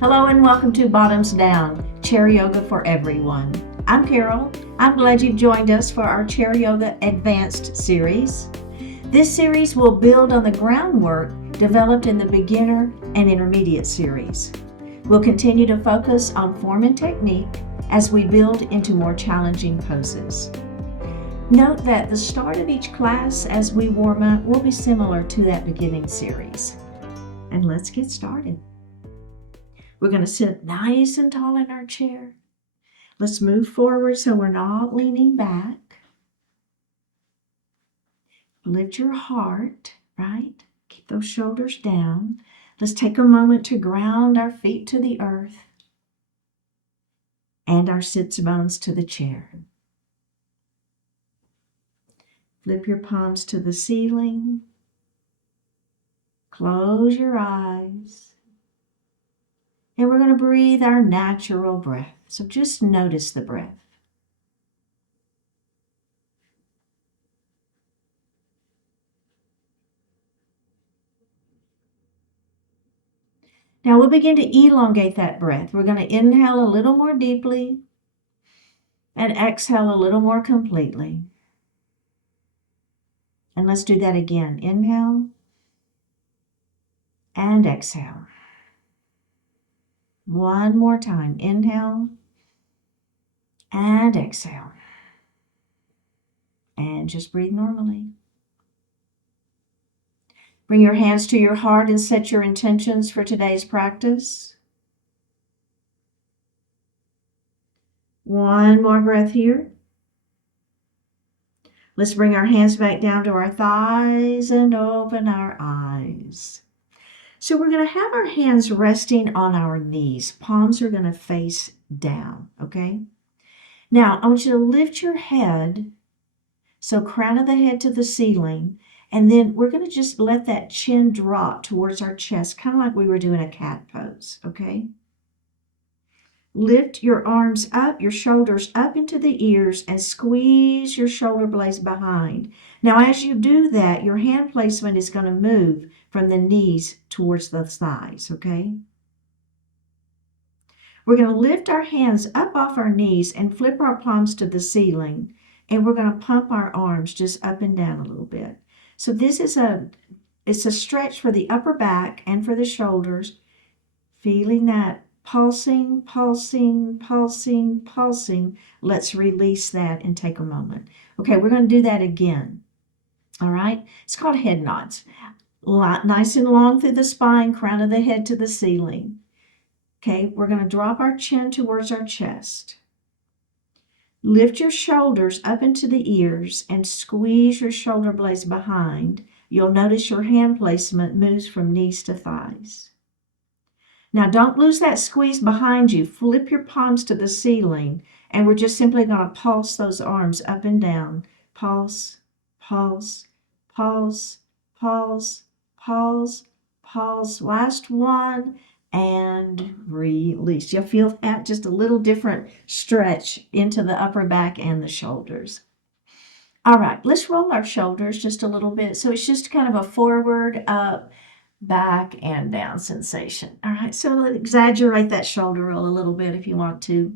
Hello and welcome to Bottoms Down, Chair Yoga for Everyone. I'm Carol. I'm glad you've joined us for our Chair Yoga Advanced series. This series will build on the groundwork developed in the beginner and intermediate series. We'll continue to focus on form and technique as we build into more challenging poses. Note that the start of each class as we warm up will be similar to that beginning series. And let's get started. We're going to sit nice and tall in our chair. Let's move forward so we're not leaning back. Lift your heart, right? Keep those shoulders down. Let's take a moment to ground our feet to the earth and our sits bones to the chair. Flip your palms to the ceiling. Close your eyes. And we're going to breathe our natural breath. So just notice the breath. Now we'll begin to elongate that breath. We're going to inhale a little more deeply and exhale a little more completely. And let's do that again. Inhale and exhale. One more time. Inhale and exhale. And just breathe normally. Bring your hands to your heart and set your intentions for today's practice. One more breath here. Let's bring our hands back down to our thighs and open our eyes. So we're going to have our hands resting on our knees. Palms are going to face down, okay? Now, I want you to lift your head, so crown of the head to the ceiling, and then we're going to just let that chin drop towards our chest, kind of like we were doing a cat pose, okay? Lift your arms up, your shoulders up into the ears, and squeeze your shoulder blades behind. Now, as you do that, your hand placement is going to move from the knees towards the thighs, okay? We're going to lift our hands up off our knees and flip our palms to the ceiling, and we're going to pump our arms just up and down a little bit. So this is it's a stretch for the upper back and for the shoulders, feeling that pulsing, pulsing, pulsing, pulsing. Let's release that and take a moment. Okay, we're going to do that again. All right, it's called head nods. Nice and long through the spine, crown of the head to the ceiling. Okay, we're going to drop our chin towards our chest. Lift your shoulders up into the ears and squeeze your shoulder blades behind. You'll notice your hand placement moves from knees to thighs. Now, don't lose that squeeze behind you. Flip your palms to the ceiling, and we're just simply going to pulse those arms up and down. Pulse, pulse, pulse, pulse, pulse, pulse. Last one, and release. You'll feel that just a little different stretch into the upper back and the shoulders. All right, let's roll our shoulders just a little bit. So it's just kind of a forward, up, back and down sensation. All right, so exaggerate that shoulder roll a little bit if you want to.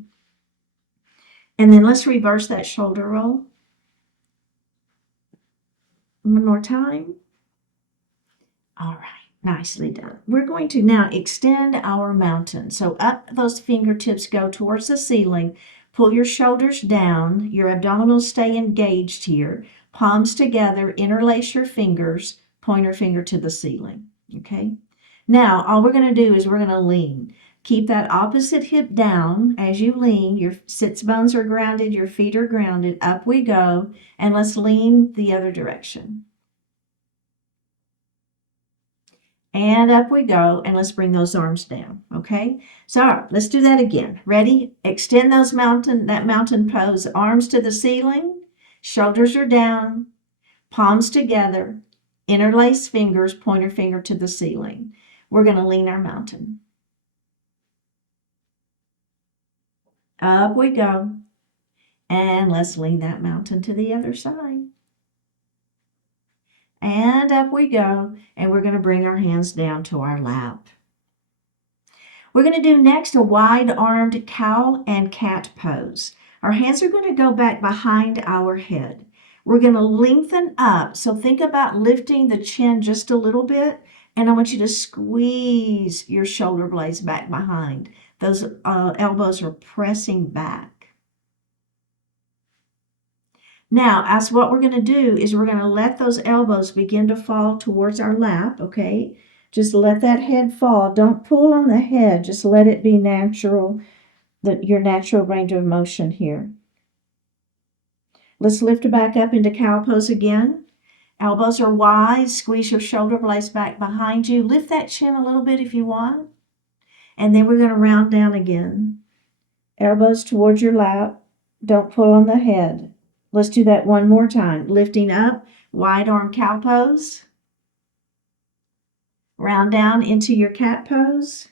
And then let's reverse that shoulder roll. One more time. All right, nicely done. We're going to now extend our mountain. So up those fingertips go towards the ceiling. Pull your shoulders down. Your abdominals stay engaged here. Palms together, interlace your fingers, pointer finger to the ceiling. Okay, now all we're going to do is we're going to lean. Keep that opposite hip down as you lean. Your sits bones are grounded, your feet are grounded. Up we go, and let's lean the other direction. And up we go, and let's bring those arms down, okay? So all right, let's do that again. Ready? Extend that mountain pose, arms to the ceiling, shoulders are down, palms together. Interlace fingers, pointer finger to the ceiling. We're going to lean our mountain. Up we go. And let's lean that mountain to the other side. And up we go. And we're going to bring our hands down to our lap. We're going to do next a wide-armed cow and cat pose. Our hands are going to go back behind our head. We're going to lengthen up. So think about lifting the chin just a little bit, and I want you to squeeze your shoulder blades back behind. Those elbows are pressing back. Now, as what we're going to do is we're going to let those elbows begin to fall towards our lap, okay? Just let that head fall. Don't pull on the head. Just let it be natural, your natural range of motion here. Let's lift it back up into cow pose again. Elbows are wide. Squeeze your shoulder blades back behind you. Lift that chin a little bit if you want. And then we're going to round down again. Elbows towards your lap. Don't pull on the head. Let's do that one more time. Lifting up, wide arm cow pose. Round down into your cat pose.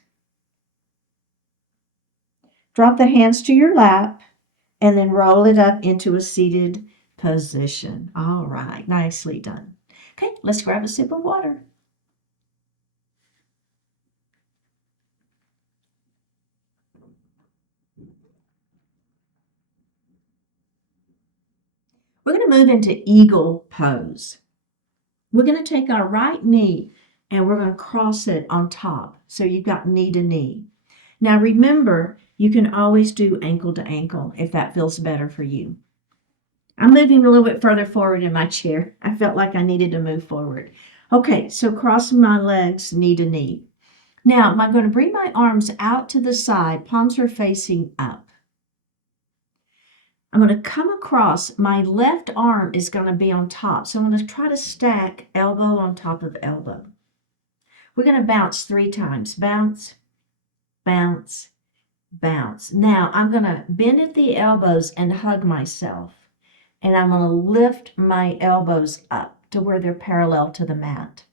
Drop the hands to your lap and then roll it up into a seated position. All right, nicely done. Okay, let's grab a sip of water. We're going to move into eagle pose. We're going to take our right knee and we're going to cross it on top. So you've got knee to knee. Now remember, you can always do ankle to ankle if that feels better for you. I'm moving a little bit further forward in my chair. I felt like I needed to move forward. Okay, so crossing my legs knee to knee. Now I'm going to bring my arms out to the side. Palms are facing up. I'm going to come across. My left arm is going to be on top. So I'm going to try to stack elbow on top of elbow. We're going to bounce 3 times. Bounce, bounce, bounce. Now I'm going to bend at the elbows and hug myself. And I'm going to lift my elbows up to where they're parallel to the mat.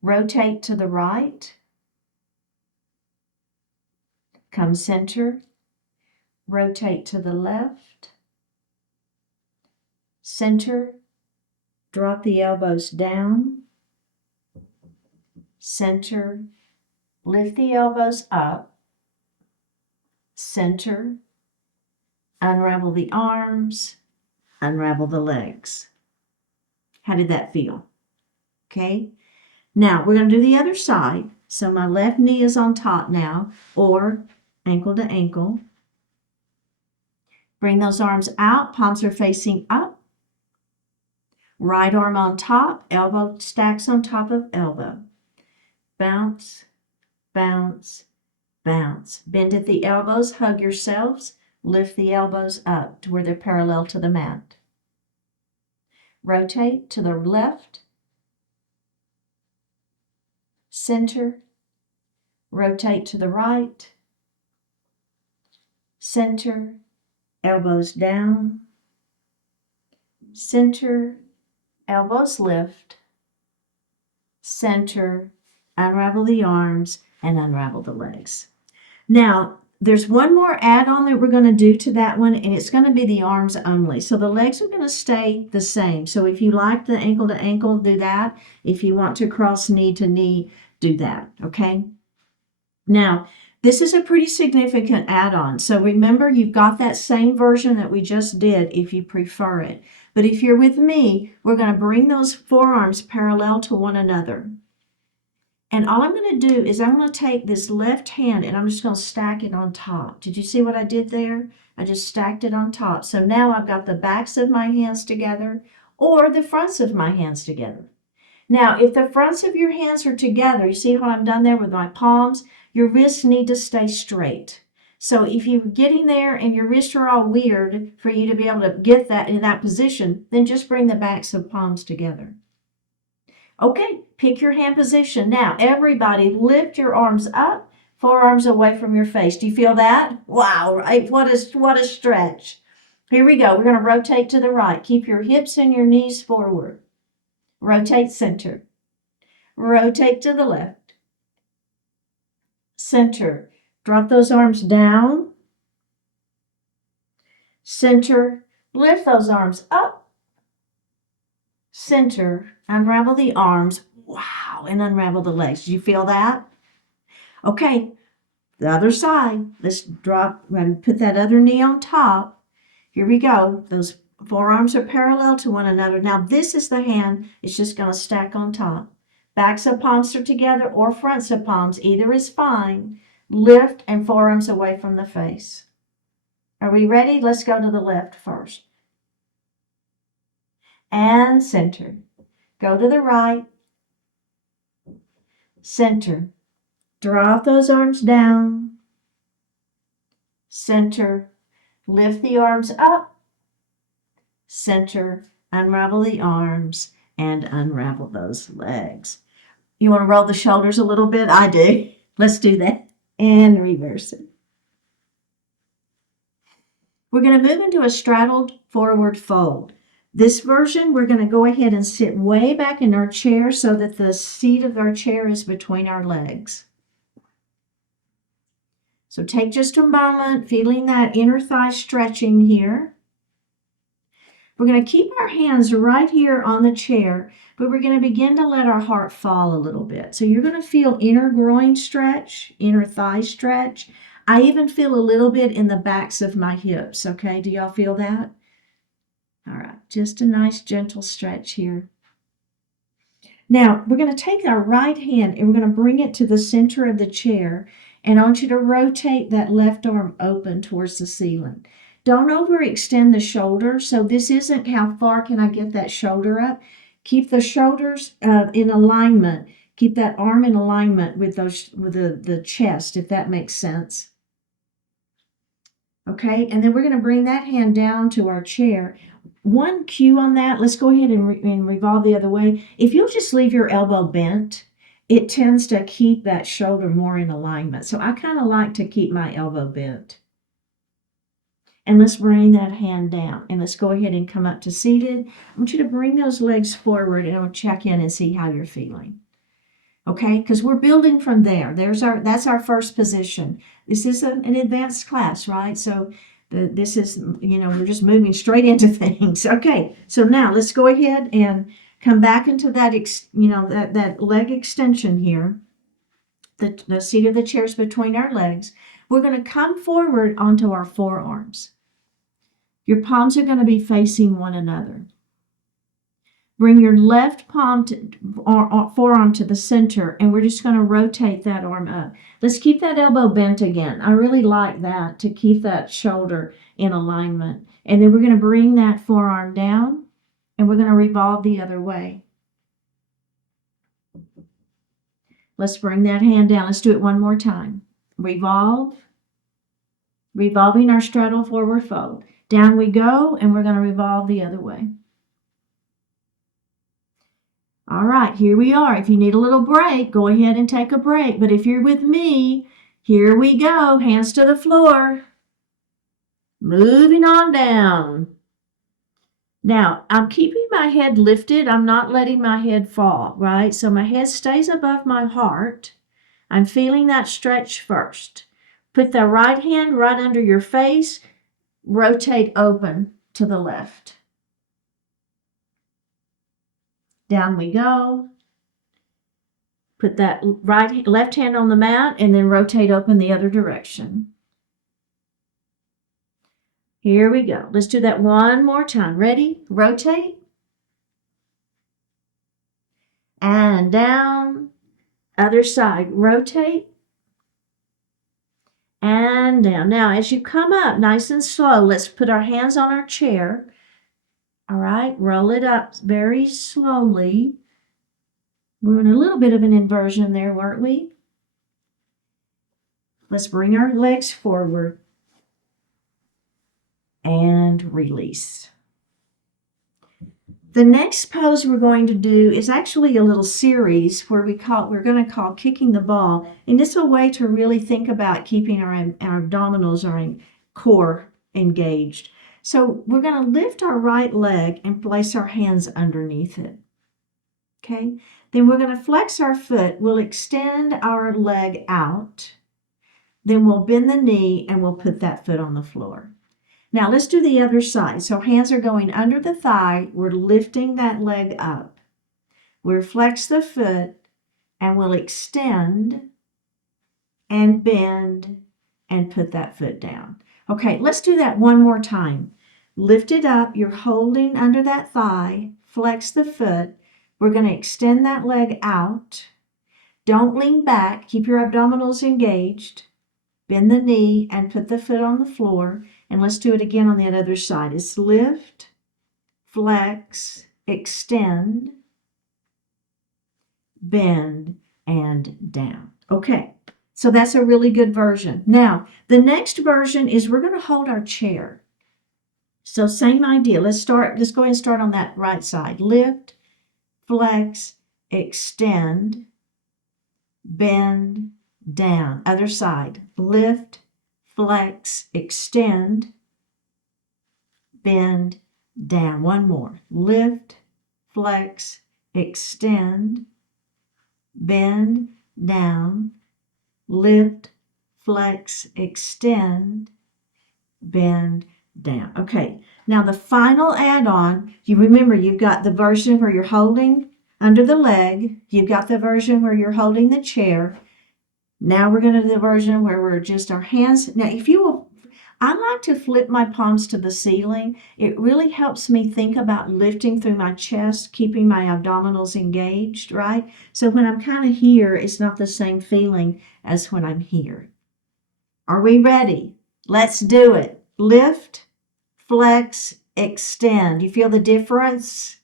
Rotate to the right. Come center. Rotate to the left. Center. Drop the elbows down. Center. Lift the elbows up. Center. Unravel the arms. Unravel the legs. How did that feel? Okay. Now we're going to do the other side. So my left knee is on top now, or ankle to ankle. Bring those arms out. Palms are facing up. Right arm on top. Elbow stacks on top of elbow. Bounce, bounce, bounce. Bend at the elbows. Hug yourselves. Lift the elbows up to where they're parallel to the mat. Rotate to the left. Center. Rotate to the right. Center. Elbows down. Center. Elbows lift. Center. Unravel the arms and unravel the legs. Now, there's one more add-on that we're going to do to that one, and it's going to be the arms only. So the legs are going to stay the same. So if you like the ankle to ankle, do that. If you want to cross knee to knee, do that, okay? Now, this is a pretty significant add-on. So remember, you've got that same version that we just did if you prefer it. But if you're with me, we're going to bring those forearms parallel to one another. And all I'm going to do is I'm going to take this left hand and I'm just going to stack it on top. Did you see what I did there? I just stacked it on top. So now I've got the backs of my hands together or the fronts of my hands together. Now, if the fronts of your hands are together, you see how I'm done there with my palms? Your wrists need to stay straight. So if you're getting there and your wrists are all weird for you to be able to get that in that position, then just bring the backs of palms together. Okay, pick your hand position. Now, everybody lift your arms up, forearms away from your face. Do you feel that? Wow, right? What a stretch. Here we go. We're going to rotate to the right. Keep your hips and your knees forward. Rotate center. Rotate to the left. Center. Drop those arms down. Center. Lift those arms up. Center. Unravel the arms. Wow. And unravel the legs. Did you feel that? Okay, the other side. Let's drop and put that other knee on top. Here we go. Those forearms are parallel to one another. Now this is the hand. It's just going to stack on top. Backs of palms are together or fronts of palms. Either is fine. Lift and forearms away from the face. Are we ready? Let's go to the left first. And center. Go to the right. Center. Drop those arms down. Center. Lift the arms up. Center. Unravel the arms and unravel those legs. You want to roll the shoulders a little bit? I do. Let's do that. And reverse it. We're going to move into a straddled forward fold. This version, we're going to go ahead and sit way back in our chair so that the seat of our chair is between our legs. So take just a moment, feeling that inner thigh stretching here. We're going to keep our hands right here on the chair, but we're going to begin to let our heart fall a little bit. So you're going to feel inner groin stretch, inner thigh stretch. I even feel a little bit in the backs of my hips, okay? Do y'all feel that? All right, just a nice gentle stretch here. Now, we're going to take our right hand and we're going to bring it to the center of the chair, and I want you to rotate that left arm open towards the ceiling. Don't overextend the shoulder. So this isn't how far can I get that shoulder up. Keep the shoulders in alignment. Keep that arm in alignment with the chest, if that makes sense. Okay, and then we're going to bring that hand down to our chair. One cue on that, let's go ahead and revolve the other way. If you'll just leave your elbow bent, it tends to keep that shoulder more in alignment. So I kind of like to keep my elbow bent. And let's bring that hand down. And let's go ahead and come up to seated. I want you to bring those legs forward, and I'll check in and see how you're feeling. Okay, because we're building from there. That's our first position. This is an advanced class, right? So this is, we're just moving straight into things. Okay, so now let's go ahead and come back into that, that leg extension here. The seat of the chair is between our legs. We're going to come forward onto our forearms. Your palms are going to be facing one another. Bring your left palm or forearm to the center, and we're just going to rotate that arm up. Let's keep that elbow bent again. I really like that, to keep that shoulder in alignment. And then we're going to bring that forearm down, and we're going to revolve the other way. Let's bring that hand down. Let's do it one more time. Revolve. Revolving our straddle forward fold. Down we go, and we're going to revolve the other way. All right, here we are. If you need a little break, go ahead and take a break. But if you're with me, here we go. Hands to the floor. Moving on down. Now, I'm keeping my head lifted. I'm not letting my head fall, right? So my head stays above my heart. I'm feeling that stretch first. Put the right hand right under your face. Rotate open to the left. Down we go. Put that left hand on the mat and then rotate open the other direction. Here we go. Let's do that one more time. Ready? Rotate. And down. Other side. Rotate. And down. Now, as you come up nice and slow, let's put our hands on our chair. All right, roll it up very slowly. We're in a little bit of an inversion there, weren't we? Let's bring our legs forward and release. The next pose we're going to do is actually a little series where we're going to call kicking the ball. And it's a way to really think about keeping our abdominals, our core engaged. So we're going to lift our right leg and place our hands underneath it. Okay? Then we're going to flex our foot. We'll extend our leg out. Then we'll bend the knee and we'll put that foot on the floor. Now let's do the other side. So hands are going under the thigh. We're lifting that leg up. We'll flex the foot and we'll extend. and bend and put that foot down. Okay, let's do that one more time. Lift it up. You're holding under that thigh. Flex the foot. We're going to extend that leg out. Don't lean back. Keep your abdominals engaged. Bend the knee and put the foot on the floor. And let's do it again on the other side. It's lift, flex, extend, bend, and down. Okay, so that's a really good version. Now, the next version is we're going to hold our chair. So same idea. Let's go ahead and start on that right side. Lift, flex, extend, bend, down. Other side. Lift, flex, extend, bend, down. One more. Lift, flex, extend, bend, down. Lift, flex, extend, bend, down. Okay, now the final add-on, you remember you've got the version where you're holding under the leg. You've got the version where you're holding the chair. Now we're going to do the version where we're just our hands. Now, if you will, I like to flip my palms to the ceiling. It really helps me think about lifting through my chest, keeping my abdominals engaged, right? So when I'm kind of here, it's not the same feeling as when I'm here. Are we ready? Let's do it. Lift, flex, extend. You feel the difference?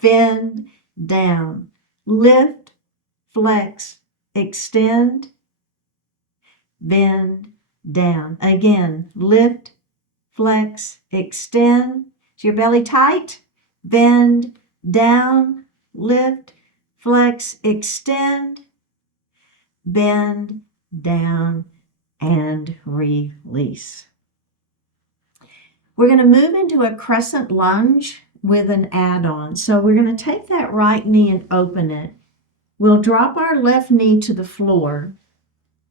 Bend, down. Lift, flex, extend, bend, down. Again, lift, flex, extend. Is your belly tight? Bend, down, lift, flex, extend, bend, down, and release. We're going to move into a crescent lunge with an add-on. So we're going to take that right knee and open it. We'll drop our left knee to the floor.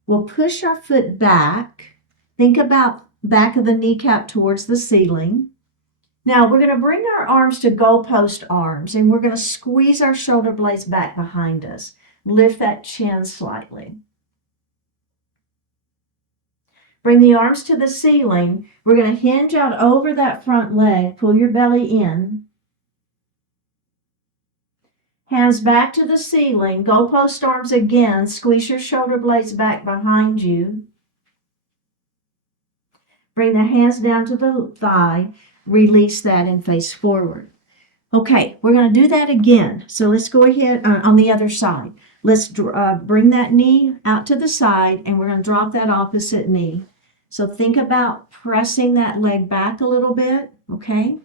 We'll push our foot back. Think about back of the kneecap towards the ceiling. Now we're going to bring our arms to goalpost arms, and we're going to squeeze our shoulder blades back behind us. Lift that chin slightly. Bring the arms to the ceiling. We're going to hinge out over that front leg. Pull your belly in. Hands back to the ceiling. Goalpost arms again. Squeeze your shoulder blades back behind you. Bring the hands down to the thigh. Release that and face forward. Okay, we're going to do that again. So let's go ahead on the other side. Let's bring that knee out to the side, and we're going to drop that opposite knee. So think about pressing that leg back a little bit, okay?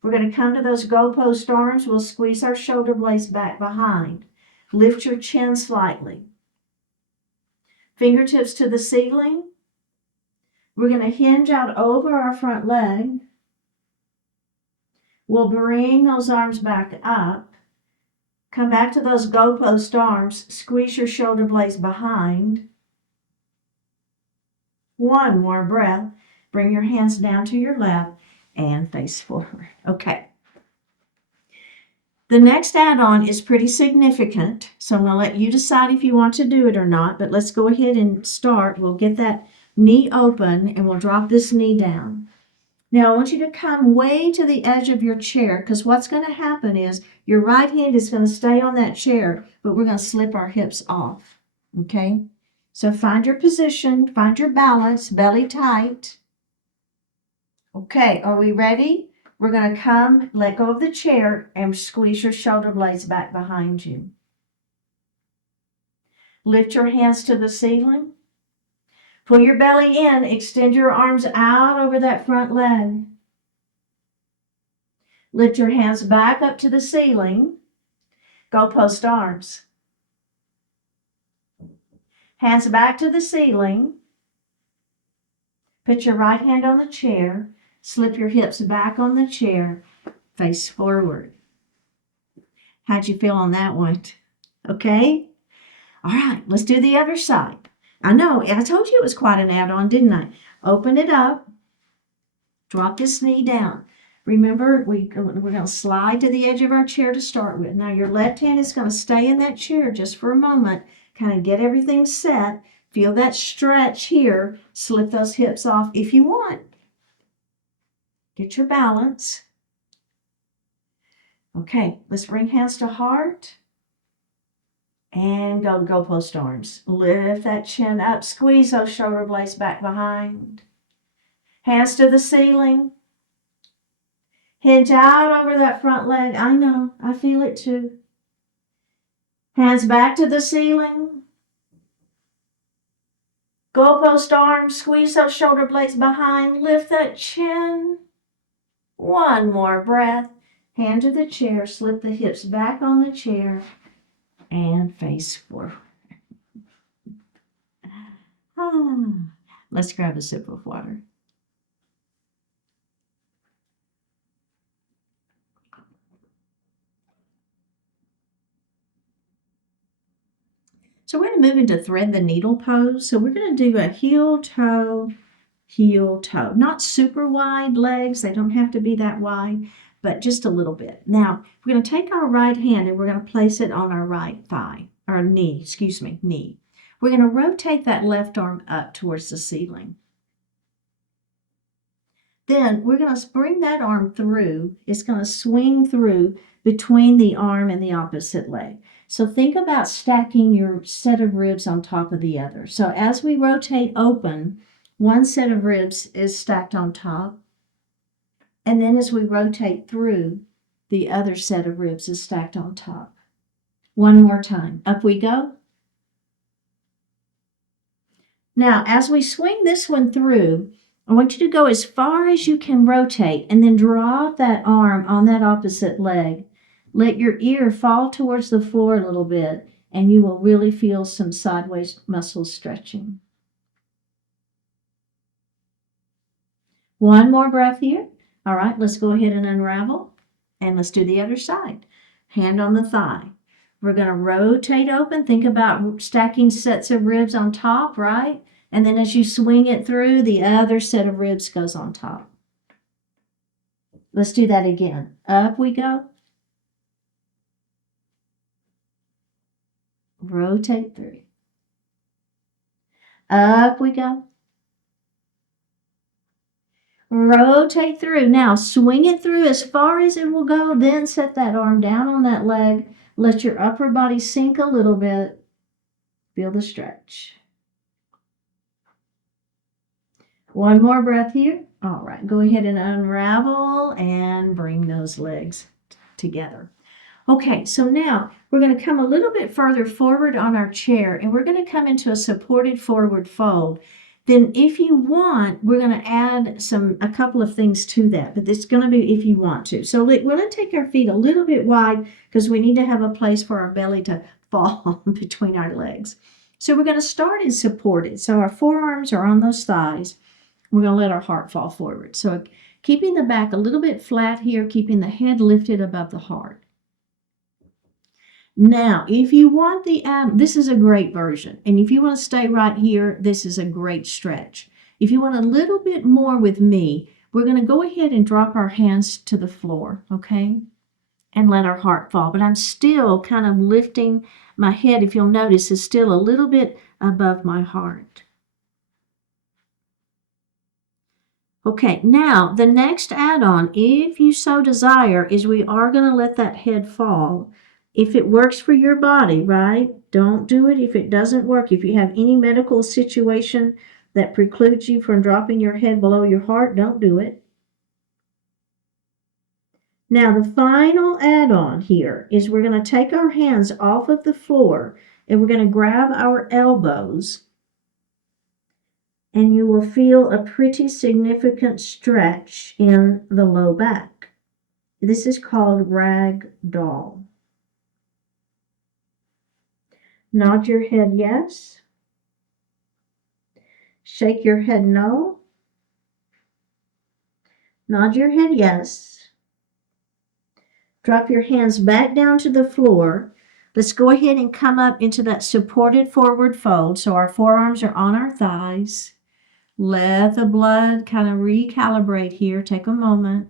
We're going to come to those goalpost arms. We'll squeeze our shoulder blades back behind. Lift your chin slightly. Fingertips to the ceiling. We're going to hinge out over our front leg. We'll bring those arms back up. Come back to those goalpost arms. Squeeze your shoulder blades behind. One more breath. Bring your hands down to your lap and face forward. Okay. The next add-on is pretty significant, so I'm going to let you decide if you want to do it or not, but let's go ahead and start. We'll get that knee open, and we'll drop this knee down. Now, I want you to come way to the edge of your chair, because what's going to happen is your right hand is going to stay on that chair, but we're going to slip our hips off, okay? So find your position, find your balance, belly tight. Okay, are we ready? We're going to come, let go of the chair, and squeeze your shoulder blades back behind you. Lift your hands to the ceiling. Pull your belly in, extend your arms out over that front leg. Lift your hands back up to the ceiling. Goalpost arms. Hands back to the ceiling. Put your right hand on the chair. Slip your hips back on the chair. Face forward. How'd you feel on that one? Okay? All right, let's do the other side. I know, I told you it was quite an add-on, didn't I? Open it up. Drop this knee down. Remember, we're going to slide to the edge of our chair to start with. Now, your left hand is going to stay in that chair just for a moment. Kind of get everything set. Feel that stretch here. Slip those hips off if you want. Get your balance. Okay, let's bring hands to heart. And go to GoHPO arms. Lift that chin up. Squeeze those shoulder blades back behind. Hands to the ceiling. Hinge out over that front leg. I know, I feel it too. Hands back to the ceiling. GoHPO arms. Squeeze those shoulder blades behind. Lift that chin. One more breath. Hand to the chair. Slip the hips back on the chair. And face forward. Let's grab a sip of water. So we're going to move into thread the needle pose. So we're going to do a heel, toe, heel, toe. Not super wide legs. They don't have to be that wide, but just a little bit. Now, we're going to take our right hand and we're going to place it on our right thigh, or knee. We're going to rotate that left arm up towards the ceiling. Then we're going to bring that arm through. It's going to swing through between the arm and the opposite leg. So think about stacking your set of ribs on top of the other. So as we rotate open, one set of ribs is stacked on top. And then as we rotate through, the other set of ribs is stacked on top. One more time. Up we go. Now, as we swing this one through, I want you to go as far as you can rotate and then drop that arm on that opposite leg. Let your ear fall towards the floor a little bit, and you will really feel some sideways muscles stretching. One more breath here. All right, let's go ahead and unravel, and let's do the other side. Hand on the thigh. We're going to rotate open. Think about stacking sets of ribs on top, right? And then as you swing it through, the other set of ribs goes on top. Let's do that again. Up we go. Rotate through. Up we go. Rotate through. Now swing it through as far as it will go. Then set that arm down on that leg. Let your upper body sink a little bit. Feel the stretch. One more breath here. All right, go ahead and unravel and bring those legs together. Okay, so now we're going to come a little bit further forward on our chair, and we're going to come into a supported forward fold. Then if you want, we're going to add a couple of things to that, but it's going to be if you want to. So we're going to take our feet a little bit wide because we need to have a place for our belly to fall between our legs. So we're going to start in supported. So our forearms are on those thighs. We're going to let our heart fall forward. So keeping the back a little bit flat here, keeping the head lifted above the heart. Now, if you want this is a great version. And if you want to stay right here, this is a great stretch. If you want a little bit more with me, we're going to go ahead and drop our hands to the floor, okay? And let our heart fall. But I'm still kind of lifting my head, if you'll notice, is still a little bit above my heart. Okay, now the next add-on, if you so desire, is we are going to let that head fall. If it works for your body, right? Don't do it if it doesn't work. If you have any medical situation that precludes you from dropping your head below your heart, don't do it. Now, the final add-on here is we're going to take our hands off of the floor and we're going to grab our elbows, and you will feel a pretty significant stretch in the low back. This is called rag doll. Nod your head yes. Shake your head no. Nod your head yes. Drop your hands back down to the floor. Let's go ahead and come up into that supported forward fold. So our forearms are on our thighs. Let the blood kind of recalibrate here. Take a moment.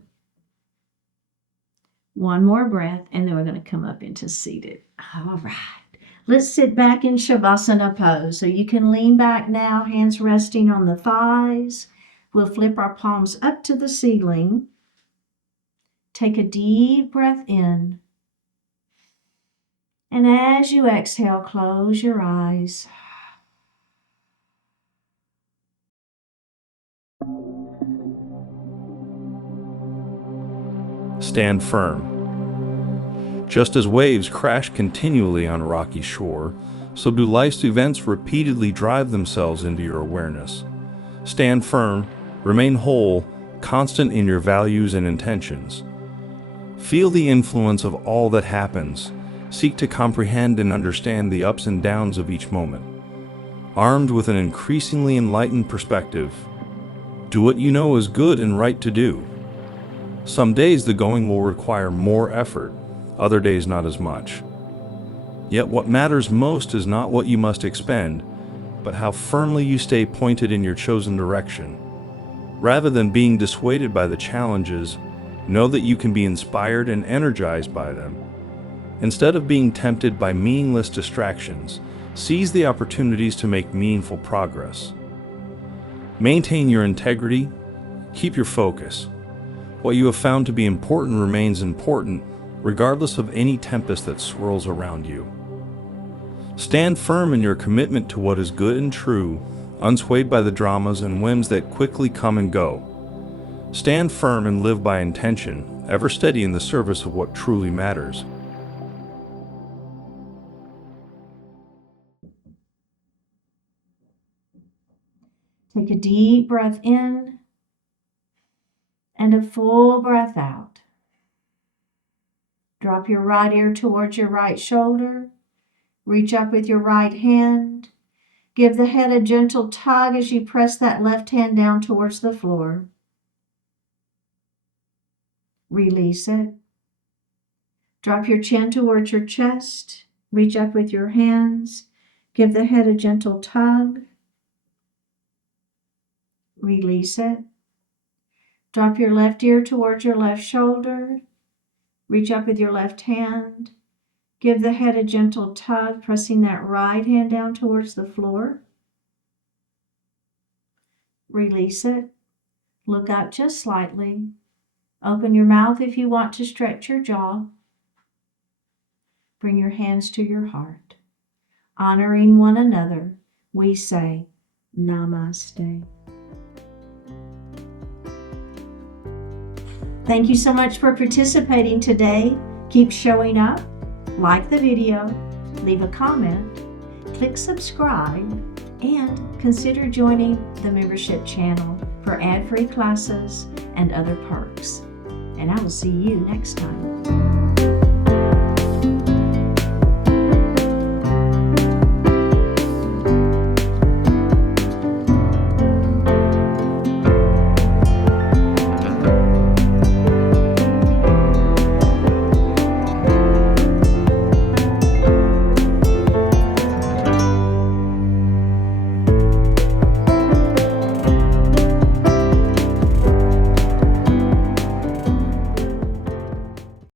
One more breath, and then we're going to come up into seated. All right. Let's sit back in Shavasana pose. So you can lean back now, hands resting on the thighs. We'll flip our palms up to the ceiling. Take a deep breath in. And as you exhale, close your eyes. Stand firm. Just as waves crash continually on a rocky shore, so do life's events repeatedly drive themselves into your awareness. Stand firm, remain whole, constant in your values and intentions. Feel the influence of all that happens. Seek to comprehend and understand the ups and downs of each moment. Armed with an increasingly enlightened perspective, do what you know is good and right to do. Some days the going will require more effort, other days not as much. Yet what matters most is not what you must expend, but how firmly you stay pointed in your chosen direction. Rather than being dissuaded by the challenges, know that you can be inspired and energized by them. Instead of being tempted by meaningless distractions, seize the opportunities to make meaningful progress. Maintain your integrity, keep your focus. What you have found to be important remains important, regardless of any tempest that swirls around you. Stand firm in your commitment to what is good and true, unswayed by the dramas and whims that quickly come and go. Stand firm and live by intention, ever steady in the service of what truly matters. Take a deep breath in and a full breath out. Drop your right ear towards your right shoulder. Reach up with your right hand. Give the head a gentle tug as you press that left hand down towards the floor. Release it. Drop your chin towards your chest. Reach up with your hands. Give the head a gentle tug. Release it. Drop your left ear towards your left shoulder. Reach up with your left hand. Give the head a gentle tug, pressing that right hand down towards the floor. Release it. Look up just slightly. Open your mouth if you want to stretch your jaw. Bring your hands to your heart. Honoring one another, we say Namaste. Thank you so much for participating today. Keep showing up, like the video, leave a comment, click subscribe, and consider joining the membership channel for ad-free classes and other perks. And I will see you next time.